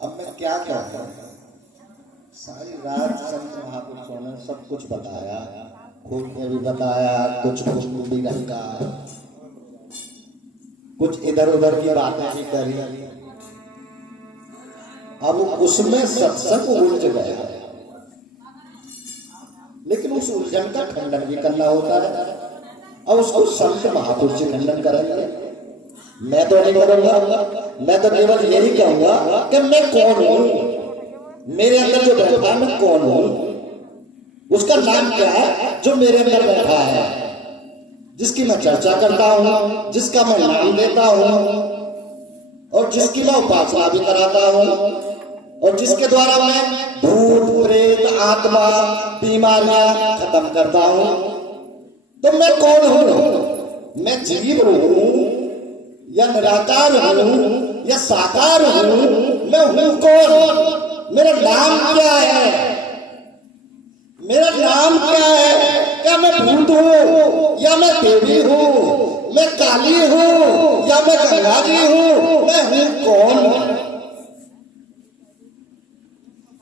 अब मैं क्या कहूँ, सारी रात संत महापुरुषों ने सब कुछ बताया, खूब में भी बताया, कुछ भी ढंका, कुछ इधर उधर की बातें भी करी। अब उसमें सत्संग उलझ गया, लेकिन उस उलझन का खंडन भी करना होता है। अब उसको संत महापुरुष खंडन करेंगे, मैं तो नहीं करूंगा। मैं तो केवल यही कहूंगा कि मैं कौन हूं, मेरे अंदर जो बैठा है मैं कौन हूं, उसका नाम क्या है जो मेरे अंदर बैठा है, जिसकी मैं चर्चा करता हूं, जिसका मैं नाम देता हूं और जिसकी मैं उपासना भी कराता हूं और जिसके द्वारा मैं भूत प्रेत आत्मा बीमारियां खत्म करता हूं। तो मैं कौन हूं? मैं जीव हूं या निराकार हूं या साकार हूं? मैं हूं कौन? मेरा नाम क्या है? मेरा नाम क्या है? क्या मैं भूत हूं या मैं देवी हूं? मैं काली हूं या मैं गंगा जी हूं? मैं हूं कौन?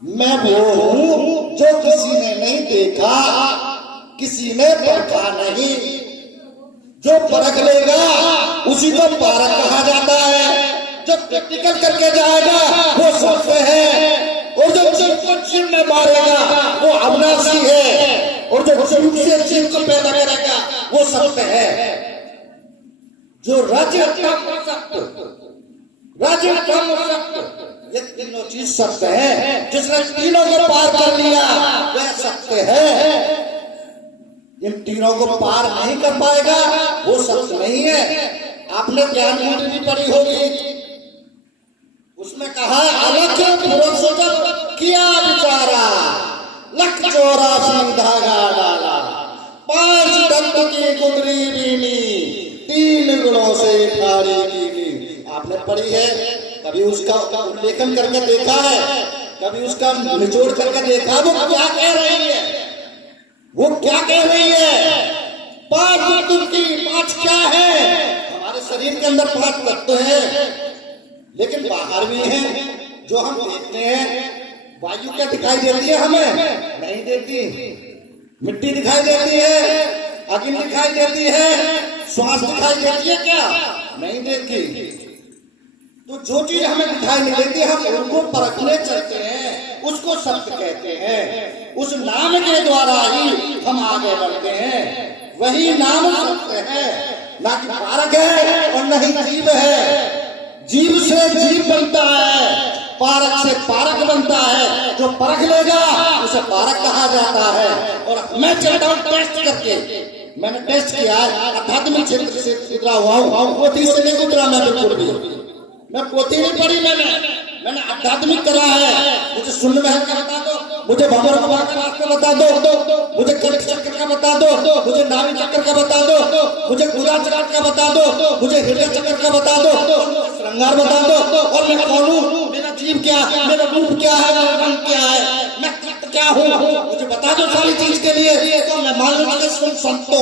मैं वो हूं जो किसी ने नहीं देखा, किसी ने परखा नहीं। जो परख लेगा उसी को पारक कहा जाता है। जो प्रैक्टिकल करके जाएगा वो सत्य है, और जो जीव में मारेगा वो अविनाशी है, और जो जीव से जीव को पैदा करेगा वो सत्य है। जो राज्य ये तीनों चीज सत्य है। जिसने तीनों को पार कर लिया वह सत्य है। इन तीनों को पार नहीं कर पाएगा वो सत्य नहीं है। आपने ज्ञान कूट भी पढ़ी होगी, उसमें कहा अलख पुरुषोत्तम किया विचारा, लख 84 धागा डाला, 5 दंत की कुंदरी बीनी, 3 गुणों से ठाड़ी कीनी। आपने पढ़ी है, कभी उसका उल्लेखन करके देखा है, कभी उसका निचोड़ करके देखा वो क्या कह रही है? वो क्या कह रही है? 5 तत्व की 5 क्या है? हमारे शरीर के अंदर 5 तत्व हैं, लेकिन बाहर भी हैं जो हम देखते हैं। वायु क्या दिखाई देती है हमें? नहीं देती। मिट्टी दिखाई देती है, अग्नि दिखाई देती है, श्वास दिखाई देती है क्या? नहीं देती। तो जो चीज हमें दिखाई नहीं देती हम उनको परखने चलते हैं, उसको सत्य कहते हैं। उस नाम के द्वारा ही हम आगे बढ़ते हैं। वही नाम सत्य है, ना कि पारक है और न ही जीव है। जीव से जीव बनता है, पारक से पारक बनता है। जो परख लेगा उसे पारक कहा जाता है। और मैं चलता हूँ टेस्ट करके, मैंने टेस्ट किया है, आध्यात्मिक क्षेत्र से उतरा हुआ हूँ, पोथी से नहीं उतरा मैं बिल्कुल भी। मैं पोथी नहीं पढ़ी, मैंने आध्यात्मिक करा है। मुझे सुन्न महल का बता दो, मुझे भंवर का रास्ता बता दो, मुझे कंठ चक्र का बता दो, मुझे नाभि चक्र का बता दो, मुझे गुदा चक्र का बता दो, मुझे हृदय चक्र का बता दो, श्रृंगार बता दो। और मैं कौन हूँ? मेरा जीव क्या है? मेरा रूप क्या है? मेरा रंग क्या है? मैं क्या हूँ? मुझे बता दो सारी चीज के लिए, तो मैं मान लूंगा कि संत हो।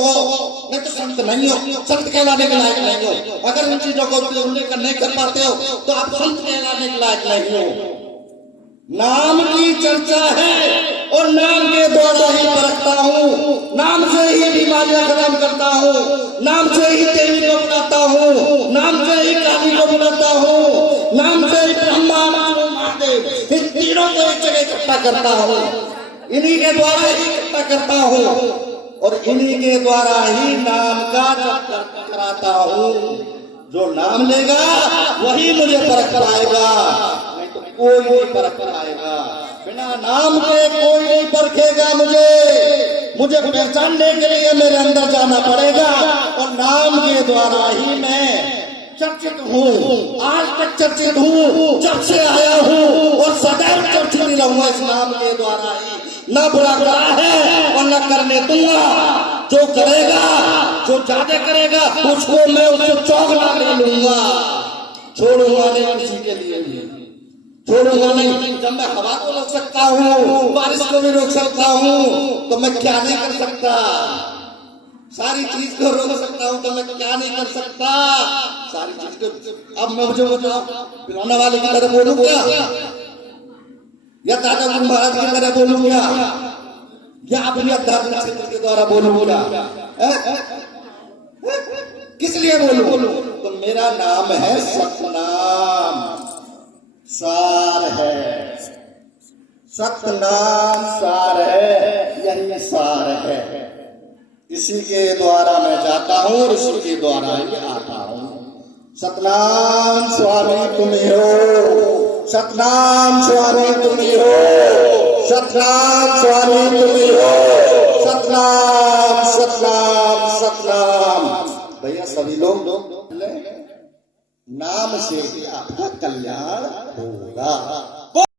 मैं तो संत नहीं हो, संत कहलाने के लायक नहीं हो। अगर इन चीजों को उल्लेख नहीं कर पाते हो तो आप संत कहलाने के लायक नहीं हो। नाम की चर्चा है और नाम के द्वारा ही परखता हूँ, नाम से ही बीमारियां खत्म करता हूँ, नाम से ही देवी को बुलाता हूँ, नाम से ही काली को बुलाता हूँ, नाम से ही ब्रह्मा महादेव, इन तीनों को एक जगह इकट्ठा करता हूँ। इन्हीं के द्वारा ही इकट्ठा करता हूँ और इन्हीं के द्वारा ही नाम का जप कराता हूँ। जो नाम लेगा वही मुझे परख पाएगा, नहीं तो कोई नहीं परख पाएगा। बिना नाम के कोई नहीं परखेगा मुझे पहचानने के लिए मेरे अंदर जाना पड़ेगा। और नाम के द्वारा ही मैं चर्चित हूँ, आज तक चर्चित हूँ, जब से आया हूँ और सदैव चर्चित रहूंगा इस नाम के द्वारा ही। न बुरा करा है और न करने दूंगा। जो करेगा, जो ज्यादा करेगा उसको मैं उससे चौगला ले लूंगा, छोड़ूंगा नहीं किसी के लिए भी, छोड़ूंगा नहीं। जब मैं हवा को रोक सकता हूँ, बारिश को भी रोक सकता हूँ, तो मैं क्या नहीं कर सकता? सारी चीज को रोक सकता हूँ तो मैं क्या नहीं कर सकता? सारी चीज को। अब मैं मुझे बताओ, पिलाने वाले की तरह बोलूं क्या? या दादा गुरु महाराज की तरह बोलूंगा या अपनी अध्यात्म क्षेत्र के द्वारा बोलूंगा? किस लिए बोलूं? तो मेरा नाम है सतनाम, सार है। सतनाम सार है, यही सार है। इसी के द्वारा मैं जाता हूं और इसी के द्वारा ही आता हूं। सतनाम स्वामी तुम ही हो, सतनाम स्वामी तुम ही हो, सतनाम स्वामी तुम ही हो, सतनाम सतनाम सतनाम। भैया सभी लोग नाम से ही आपका कल्याण होगा।